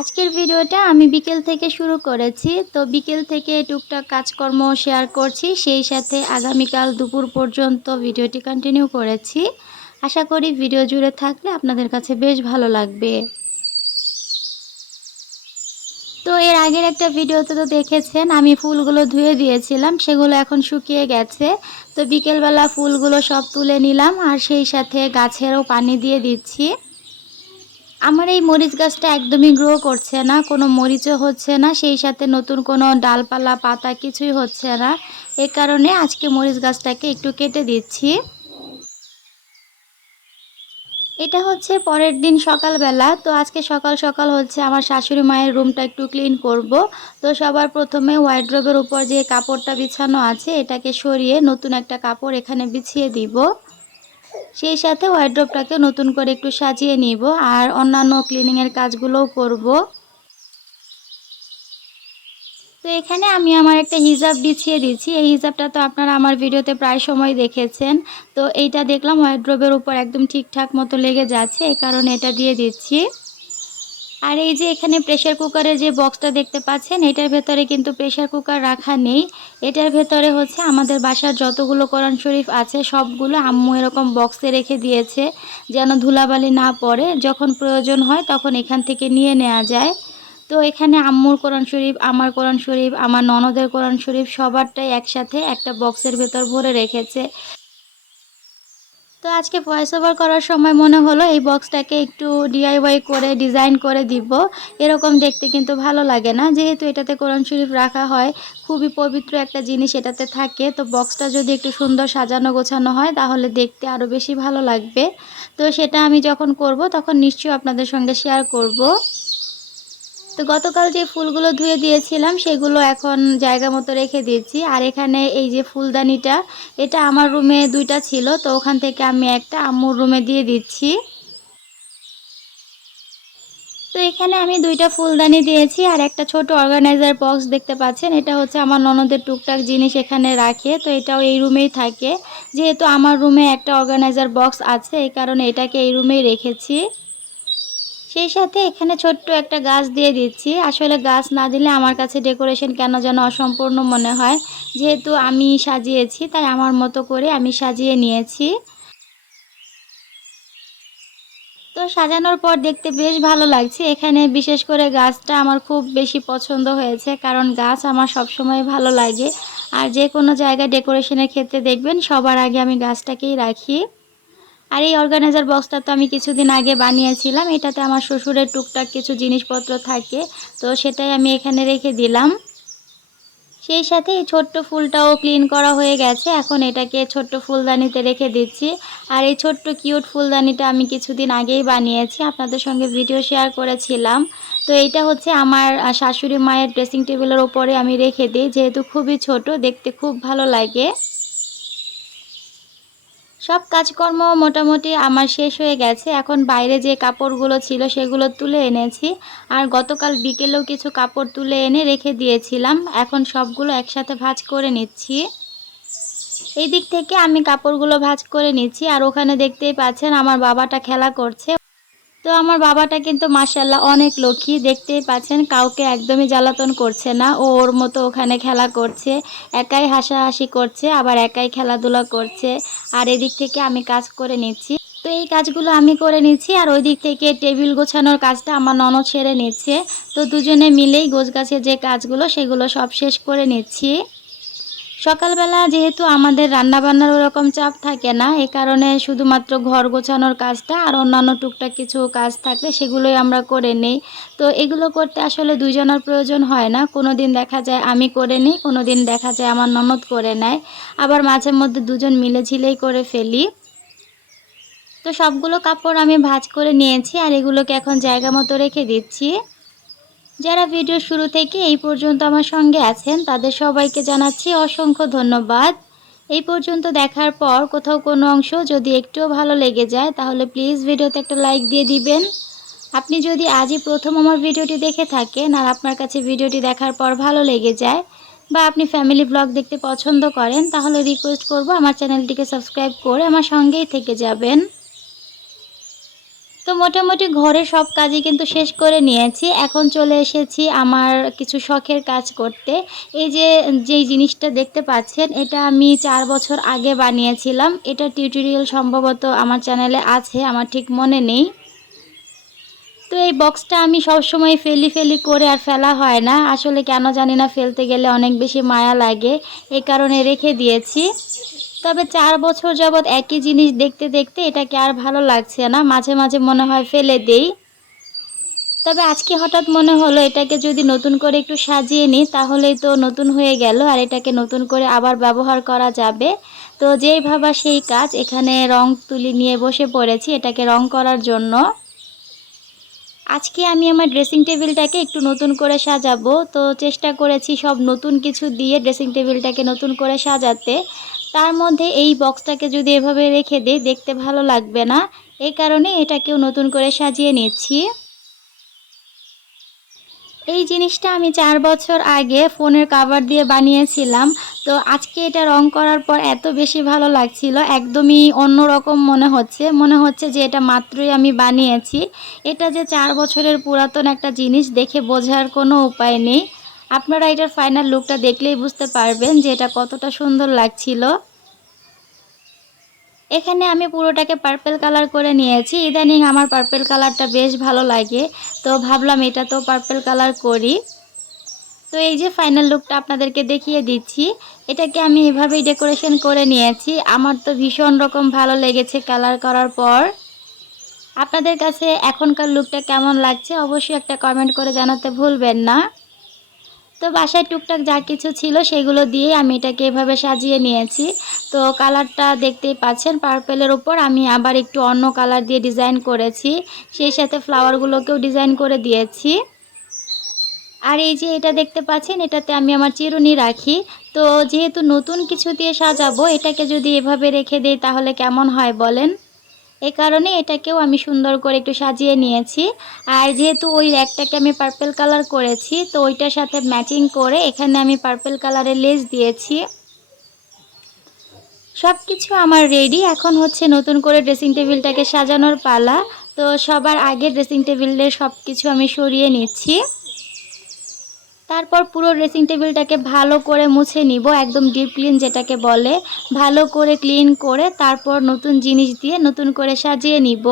আজকের ভিডিওটা আমি বিকেল থেকে শুরু করেছি, তো বিকেল থেকে টুকটাক কাজকর্ম শেয়ার করছি, সেই সাথে আগামীকাল দুপুর পর্যন্ত ভিডিওটি কন্টিনিউ করেছি। আশা করি ভিডিও জুড়ে থাকলে আপনাদের কাছে বেশ ভালো লাগবে। তো এর আগের একটা ভিডিওতে তো দেখেছেন, আমি ফুলগুলো ধুয়ে দিয়েছিলাম, সেগুলো এখন শুকিয়ে গেছে। তো বিকেলবেলা ফুলগুলো সব তুলে নিলাম, আর সেই সাথে গাছেরও পানি দিয়ে দিচ্ছি। আমার এই মরিচ গাছটা একদমই গ্রো করছে না, কোনো মরিচও হচ্ছে না, সেই সাথে নতুন কোনো ডালপালা, পাতা কিছুই হচ্ছে না। এ কারণে আজকে মরিচ গাছটাকে একটু কেটে দিচ্ছি। এটা হচ্ছে পরের দিন সকালবেলা, তো আজকে সকাল সকাল হচ্ছে আমার শাশুড়ি মায়ের রুমটা একটু ক্লিন করব। তো সবার প্রথমে ওয়াইড্রোবের উপর যে কাপড়টা বিছানো আছে, এটাকে সরিয়ে নতুন একটা কাপড় এখানে বিছিয়ে দিব। সেই সাথে ওয়ার্ড্রপটাকে নতুন করে একটু সাজিয়ে নিব আর অন্যান্য ক্লিনিংয়ের কাজগুলোও করব। তো এখানে আমি আমার একটা হিজাব বিছিয়ে দিচ্ছি। এই হিজাবটা তো আপনারা আমার ভিডিওতে প্রায় সময় দেখেছেন। তো এইটা দেখলাম ওয়ার্ড্রোবের উপর একদম ঠিকঠাক মতো লেগে যাচ্ছে, এই কারণে এটা দিয়ে দিচ্ছি। আর এই যে এখানে প্রেশার কুকারের যে বক্সটা দেখতে পাচ্ছেন, এটার ভেতরে কিন্তু প্রেশার কুকার রাখা নেই। এটার ভেতরে হচ্ছে আমাদের বাসার যতগুলো কোরআন শরীফ আছে, সবগুলো আম্মু এরকম বক্সে রেখে দিয়েছে যেন ধুলাবালি না পড়ে। যখন প্রয়োজন হয় তখন এখান থেকে নিয়ে নেওয়া যায়। তো এখানে আম্মুর কোরআন শরীফ, আমার কোরআন শরীফ, আমার ননদের কোরআন শরীফ সবারটাই একসাথে একটা বক্সের ভেতর ভরে রেখেছে। তো আজকে ভয়েস ওভার করার সময় মনে হলো এই বক্সটাকে একটু ডিআইওয়াই করে ডিজাইন করে দিব। এরকম দেখতে কিন্তু ভালো লাগে না। যেহেতু এটাতে কোরআন শরীফ রাখা হয়, খুবই পবিত্র একটা জিনিস এটাতে থাকে। তো বক্সটা যদি একটু সুন্দর সাজানো গোছানো হয়, তাহলে দেখতে আরও বেশি ভালো লাগবে। তো সেটা আমি যখন করব, তখন নিশ্চয়ই আপনাদের সঙ্গে শেয়ার করব। তো গতকাল যে ফুলগুলো ধুয়ে দিয়েছিলাম, সেগুলো এখন জায়গা মতো রেখে দিয়েছি। আর এখানে এই যে ফুলদানিটা, এটা আমার রুমে দুইটা ছিল, তো ওখান থেকে আমি একটা আম্মুর রুমে দিয়ে দিচ্ছি। তো এখানে আমি দুইটা ফুলদানি দিয়েছি, আর একটা ছোট অর্গানাইজার বক্স দেখতে পাচ্ছেন। এটা হচ্ছে আমার ননদের টুকটাক জিনিস এখানে রাখে, তো এটাও এই রুমেই থাকে। যেহেতু আমার রুমে একটা অর্গানাইজার বক্স আছে, এই কারণে এটাকে এই রুমেই রেখেছি। সেই সাথে এখানে ছোট্ট একটা গাছ দিয়ে দিচ্ছি। আসলে গাছ না দিলে আমার কাছে ডেকোরেশন কেন যেন অসম্পূর্ণ মনে হয়। যেহেতু আমি সাজিয়েছি, তাই আমার মতো করে আমি সাজিয়ে নিয়েছি। তো সাজানোর পর দেখতে বেশ ভালো লাগছে। এখানে বিশেষ করে গাছটা আমার খুব বেশি পছন্দ হয়েছে, কারণ গাছ আমার সবসময় ভালো লাগে। আর যে কোনো জায়গায় ডেকোরেশনের ক্ষেত্রে দেখবেন সবার আগে আমি গাছটাকেই রাখি। আর এই অর্গানাইজার বক্সটা তো আমি কিছুদিন আগে বানিয়েছিলাম। এটাতে আমার শ্বশুরের টুকটাক কিছু জিনিসপত্র থাকে, তো সেটাই আমি এখানে রেখে দিলাম। সেই সাথে এই ছোট্ট ফুলটাও ক্লিন করা হয়ে গেছে। এখন এটাকে ছোট্ট ফুলদানিতে রেখে দিচ্ছি। আর এই ছোট্ট কিউট ফুলদানিটা আমি কিছুদিন আগেই বানিয়েছি। আপনাদের সঙ্গে ভিডিও শেয়ার করেছিলাম। তো এইটা হচ্ছে আমার শাশুড়ি মায়ের ড্রেসিং টেবিলের ওপরে আমি রেখে দিই। যেহেতু খুবই ছোট, দেখতে খুব ভালো লাগে। সব কাজকর্ম মোটামুটি আমার শেষ হয়ে গেছে। এখন বাইরে যে কাপড়গুলো ছিল সেগুলো তুলে এনেছি। আর গতকাল বিকেলেও কিছু কাপড় তুলে এনে রেখে দিয়েছিলাম। এখন সবগুলো একসাথে ভাজ করে নিচ্ছি। এই দিক থেকে আমি কাপড়গুলো ভাজ করে নিচ্ছি। আর ওখানে দেখতেই পাচ্ছেন আমার বাবাটা খেলা করছে। তো আমার বাবাটা কিন্তু মাসাল্লাহ অনেক লক্ষ্মী, দেখতেই পাচ্ছেন, কাউকে একদমই জ্বালাতন করছে না, ও ওর মতো ওখানে খেলা করছে, একাই হাসাহাসি করছে, আবার একাই খেলাধুলা করছে, আর এদিক থেকে আমি কাজ করে নিচ্ছি। তো এই কাজগুলো আমি করে নিচ্ছি, আর ওই দিক থেকে টেবিল গোছানোর কাজটা আমার ননদ সেরে নিচ্ছে। তো দুজনে মিলেই গোছ গাছের যে কাজগুলো, সেগুলো সব শেষ করে নিচ্ছি। সকালবেলা যেহেতু আমাদের রান্নাবান্নার ওরকম চাপ থাকে না, এ কারণে শুধুমাত্র ঘর গোছানোর কাজটা আর অন্যান্য টুকটাক কিছু কাজ থাকলে সেগুলোই আমরা করে নিই। তো এগুলো করতে আসলে দুজনের প্রয়োজন হয় না। কোনো দিন দেখা যায় আমি করে নিই কোনো দিন দেখা যায় আমার ননদ করে নেয়। আবার মাঝে মধ্যে দুজন মিলে ঝিলেই করে ফেলি। তো সবগুলো কাপড় আমি ভাজ করে নিয়েছি আর এগুলোকে এখন জায়গা মতো রেখে দিচ্ছি। যারা ভিডিও শুরু থেকে এই পর্যন্ত আমার সঙ্গে আছেন, তাদের সবাইকে জানাচ্ছি অসংখ্য ধন্যবাদ। এই পর্যন্ত দেখার পর কোথাও কোনো অংশ যদি একটুও ভালো লেগে যায়, তাহলে প্লিজ ভিডিওতে একটা লাইক দিয়ে দিবেন। আপনি যদি আজই প্রথম আমার ভিডিওটি দেখে থাকেন আর আপনার কাছে ভিডিওটি দেখার পর ভালো লেগে যায় বা আপনি ফ্যামিলি ব্লগ দেখতে পছন্দ করেন, তাহলে রিকোয়েস্ট করব আমার চ্যানেলটিকে সাবস্ক্রাইব করে আমার সঙ্গেই থেকে যাবেন। তো মোটামুটি ঘরে সব কাজই কিন্তু শেষ করে নিয়েছি। এখন চলে এসেছি আমার কিছু শখের কাজ করতে। এই যে, যেই জিনিসটা দেখতে পাচ্ছেন, এটা আমি চার বছর আগে বানিয়েছিলাম। এটা টিউটোরিয়াল সম্ভবত আমার চ্যানেলে আছে, আমার ঠিক মনে নেই। তো এই বক্সটা আমি সব সময় ফেলি ফেলি করে আর ফেলা হয় না। আসলে কেন জানি না, ফেলতে গেলে অনেক বেশি মায়া লাগে। এই কারণে রেখে দিয়েছি। তবে চার বছর যাবৎ একই জিনিস দেখতে দেখতে এটাকে আর ভালো লাগছে না। মাঝে মাঝে মনে হয় ফেলে দেই। তবে আজকে হঠাৎ মনে হলো এটাকে যদি নতুন করে একটু সাজিয়ে নিই, তাহলেই তো নতুন হয়ে গেল আর এটাকে নতুন করে আবার ব্যবহার করা যাবে। তো যেই ভাবা সেই কাজ, এখানে রং তুলি নিয়ে বসে পড়েছি এটাকে রং করার জন্য। আজকে আমি আমার ড্রেসিং টেবিলটাকে একটু নতুন করে সাজাবো। তো চেষ্টা করেছি সব নতুন কিছু দিয়ে ড্রেসিং টেবিলটাকে নতুন করে সাজাতে। তার মধ্যে এই বক্সটাকে যদি এভাবে রেখে দিই দেখতে ভালো লাগবে না। এই কারণে এটাকেও নতুন করে সাজিয়ে নিচ্ছি। এই জিনিসটা আমি চার বছর আগে ফোনের কাভার দিয়ে বানিয়েছিলাম। তো আজকে এটা রং করার পর এত বেশি ভালো লাগছিল, একদমই অন্যরকম মনে হচ্ছে। মনে হচ্ছে যে এটা মাত্রই আমি বানিয়েছি। এটা যে চার বছরের পুরাতন একটা জিনিস দেখে বোঝার কোনো উপায় নেই। আপনারা এটার ফাইনাল লুকটা দেখলেই বুঝতে পারবেন যে এটা কতটা সুন্দর লাগছিল। এখানে আমি পুরোটাকে পার্পেল কালার করে নিয়েছি। ইদানিং আমার পার্পেল কালারটা বেশ ভালো লাগে। তো ভাবলাম এটা তো পার্পেল কালার করি। তো এই যে ফাইনাল লুকটা আপনাদেরকে দেখিয়ে দিচ্ছি। এটাকে আমি এভাবেই ডেকোরেশন করে নিয়েছি। আমার তো ভীষণ রকম ভালো লেগেছে কালার করার পর। আপনাদের কাছে এখনকার লুকটা কেমন লাগছে অবশ্যই একটা কমেন্ট করে জানাতে ভুলবেন না। তো বাসায় টুকটাক যা কিছু ছিল সেগুলো দিয়ে আমি এটাকে এভাবে সাজিয়ে নিয়েছি। তো কালারটা দেখতেই পাচ্ছেন, পার্পেলের ওপর আমি আবার একটু অন্য কালার দিয়ে ডিজাইন করেছি। সেই সাথে ফ্লাওয়ারগুলোকেও ডিজাইন করে দিয়েছি। আর এই যে এটা দেখতে পাচ্ছেন, এটাতে আমি আমার চিরুনি রাখি। তো যেহেতু নতুন কিছু দিয়ে সাজাবো, এটাকে যদি এভাবে রেখে দিই তাহলে কেমন হয় বলেন? এ কারণে এটাকেও আমি সুন্দর করে একটু সাজিয়ে নিয়েছি। আর যেহেতু ওই র্যাকটাকে আমি পার্পেল কালার করেছি, তো ওইটার সাথে ম্যাচিং করে এখানে আমি পার্পেল কালারের লেস দিয়েছি। সব কিছু আমার রেডি এখন হচ্ছে নতুন করে ড্রেসিং টেবিলটাকে সাজানোর পালা। তো সবার আগে ড্রেসিং টেবিলের সব কিছু আমি সরিয়ে নিচ্ছি। তারপর পুরো ড্রেসিং টেবিলটাকে ভালো করে মুছে নিব, একদম ডিপ ক্লিন যেটাকে বলে। ভালো করে ক্লিন করে তারপর নতুন জিনিস দিয়ে নতুন করে সাজিয়ে নিব।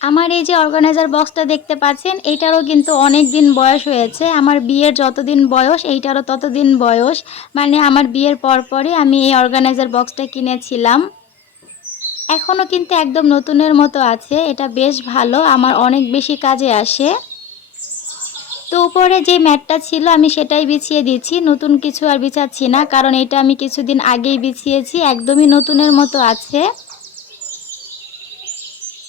আমার এই যে অর্গানাইজার বক্সটা দেখতে পাচ্ছেন এইটারও কিন্তু অনেক দিন বয়স হয়েছে। আমার বিয়ের যতদিন বয়স, এইটারও ততদিন বয়স। মানে আমার বিয়ের পরপরই আমি এই অর্গানাইজার বক্সটা কিনেছিলাম। এখনও কিন্তু একদম নতুনের মতো আছে, এটা বেশ ভালো, আমার অনেক বেশি কাজে আসে। তো উপরে যে ম্যাটটা ছিল, আমি সেটাই বিছিয়ে দিচ্ছি, নতুন কিছু আর বিছাচ্ছি না, কারণ এটা আমি কিছুদিন আগেই বিছিয়েছি, একদমই নতুনের মতো আছে।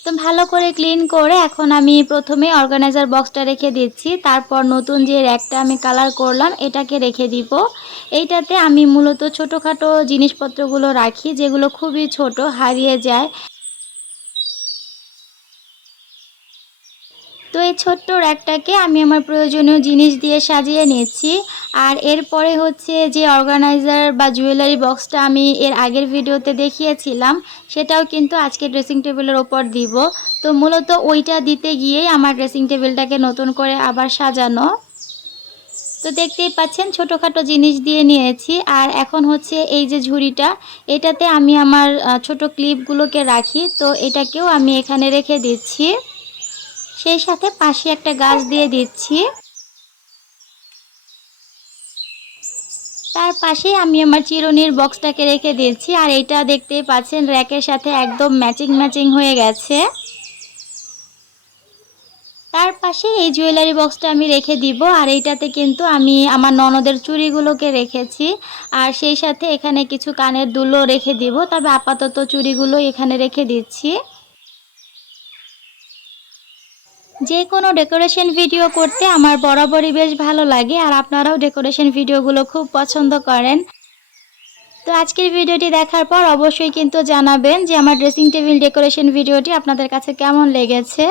তো ভালো করে ক্লিন করে এখন আমি প্রথমে অর্গানাইজার বক্সটা রেখে দিচ্ছি। তারপর নতুন যে র্যাকটা আমি কালার করলাম, এটাকে রেখে দিব। এইটাতে আমি মূলত ছোটোখাটো জিনিসপত্রগুলো রাখি, যেগুলো খুবই ছোট, হারিয়ে যায়। তো এই ছোট্ট র্যাকটাকে আমি আমার প্রয়োজনীয় জিনিস দিয়ে সাজিয়ে নিচ্ছি। আর এরপরে হচ্ছে যে অর্গানাইজার বা জুয়েলারি বক্সটা আমি এর আগের ভিডিওতে দেখিয়েছিলাম, সেটাও কিন্তু আজকে ড্রেসিং টেবিলের ওপর দিব। তো মূলত ওইটা দিতে গিয়েই আমার ড্রেসিং টেবিলটাকে নতুন করে আবার সাজানো। তো দেখতেই পাচ্ছেন, ছোটোখাটো জিনিস দিয়ে নিয়েছি। আর এখন হচ্ছে এই যে ঝুড়িটা, এটাতে আমি আমার ছোট ক্লিপগুলোকে রাখি। তো এটাকেও আমি এখানে রেখে দিচ্ছি। সেই সাথে পাশে একটা গাছ দিয়ে দিচ্ছি। তার পাশে আমি আমার চিরুনির বক্সটাকে রেখে দিয়েছি, আর এটা দেখতেই পাচ্ছেন র্যাকের সাথে একদম ম্যাচিং ম্যাচিং হয়ে গেছে। তার পাশে এই জুয়েলারি বক্সটা আমি রেখে দিব, আর এইটাতে কিন্তু আমি আমার ননদের চুড়িগুলোকে রেখেছি, আর সেই সাথে এখানে কিছু কানের দুলো রেখে দিব, তবে আপাতত চুড়িগুলো এখানে রেখে দিচ্ছি। যে কোনো ডেকোরেশন ভিডিও করতে আমার বরাবরই বেশ ভালো লাগে, আর আপনারাও ডেকোরেশন ভিডিওগুলো খুব পছন্দ করেন। তো আজকের ভিডিওটি দেখার পর অবশ্যই কিন্তু জানাবেন যে আমার ড্রেসিং টেবিল ডেকোরেশন ভিডিওটি আপনাদের কাছে কেমন লেগেছে।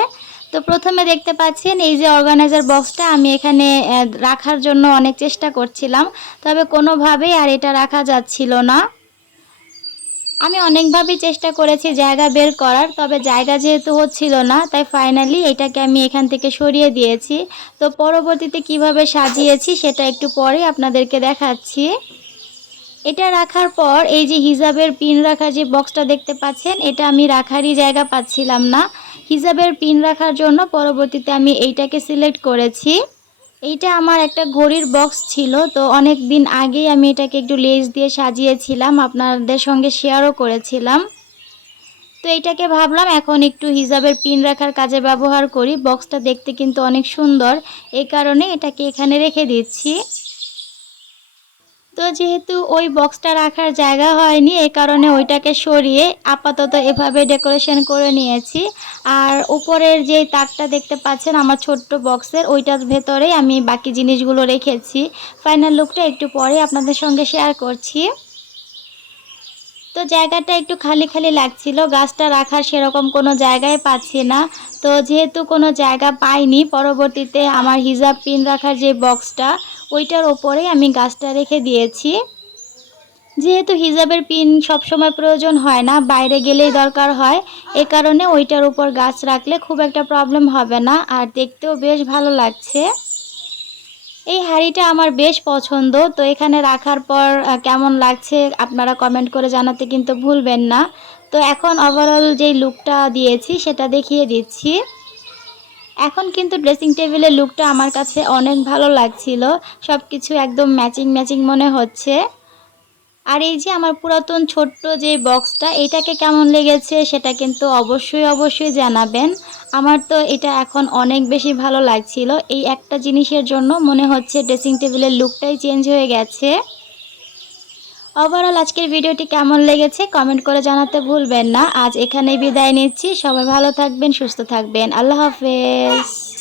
তো প্রথমে দেখতে পাচ্ছেন এই যে অর্গানাইজার বক্সটা আমি এখানে রাখার জন্য অনেক চেষ্টা করছিলাম, তবে কোনোভাবেই আর এটা রাখা যাচ্ছিল না। আমি অনেকভাবেই চেষ্টা করেছি জায়গা বের করার, তবে জায়গা যেহেতু হচ্ছিল না, তাই ফাইনালি এটাকে আমি এখান থেকে সরিয়ে দিয়েছি। তো পরবর্তীতে কীভাবে সাজিয়েছি সেটা একটু পরে আপনাদেরকে দেখাচ্ছি। এটা রাখার পর এই যে হিজাবের পিন রাখার যে বক্সটা দেখতে পাচ্ছেন, এটা আমি রাখারই জায়গা পাচ্ছিলাম না। হিজাবের পিন রাখার জন্য পরবর্তীতে আমি এইটাকে সিলেক্ট করেছি। এইটা আমার একটা ঘড়ির বক্স ছিল, তো অনেক দিন আগেই আমি এটাকে একটু লেস দিয়ে সাজিয়েছিলাম, আপনাদের সঙ্গে শেয়ারও করেছিলাম। তো এইটাকে ভাবলাম এখন একটু হিজাবের পিন রাখার কাজে ব্যবহার করি বক্সটা দেখতে কিন্তু অনেক সুন্দর, এই কারণে এটাকে এখানে রেখে দিচ্ছি। তো যেহেতু ওই বক্সটা রাখার জায়গা হয়নি এই কারণে ওইটাকে সরিয়ে আপাতত এভাবে ডেকোরেশন করে নিয়েছি। আর উপরের যে তাকটা দেখতে পাচ্ছেন, আমার ছোট্ট বক্সের ওইটার ভেতরেই আমি বাকি জিনিসগুলো রেখেছি। ফাইনাল লুকটা একটু পরে আপনাদের সঙ্গে শেয়ার করছি। তো জায়গাটা একটু খালি খালি লাগছিল। গাছটা রাখার সেরকম কোনো জায়গায় পাচ্ছি না। তো যেহেতু কোনো জায়গা পাইনি, পরবর্তীতে আমার হিজাব পিন রাখার যে বক্সটা, ওইটার ওপরেই আমি গাছটা রেখে দিয়েছি। যেহেতু হিজাবের পিন সবসময় প্রয়োজন হয় না, বাইরে গেলেই দরকার হয়, এ কারণে ওইটার উপর গাছ রাখলে খুব একটা প্রবলেম হবে না, আর দেখতেও বেশ ভালো লাগছে। এই হাঁড়িটা আমার বেশ পছন্দ, তো এখানে রাখার পর কেমন লাগছে আপনারা কমেন্ট করে জানাতে কিন্তু ভুলবেন না। তো এখন ওভারঅল যেই লুকটা দিয়েছি সেটা দেখিয়ে দিচ্ছি। এখন কিন্তু ড্রেসিং টেবিলের লুকটা আমার কাছে অনেক ভালো লাগছিল সব কিছু একদম ম্যাচিং ম্যাচিং মনে হচ্ছে। আর এই যে আমার পুরাতন ছোট্ট যে বক্সটা, এটাকে কেমন লেগেছে সেটা কিন্তু অবশ্যই অবশ্যই জানাবেন। আমার তো এটা এখন অনেক বেশি ভালো লাগছিল। এই একটা জিনিসের জন্য মনে হচ্ছে ড্রেসিং টেবিলের লুকটাই চেঞ্জ হয়ে গেছে। ওভারঅল আজকের ভিডিওটি কেমন লেগেছে কমেন্ট করে জানাতে ভুলবেন না। আজ এখানেই বিদায় নিচ্ছি। সবাই ভালো থাকবেন, সুস্থ থাকবেন। আল্লাহ হাফেজ।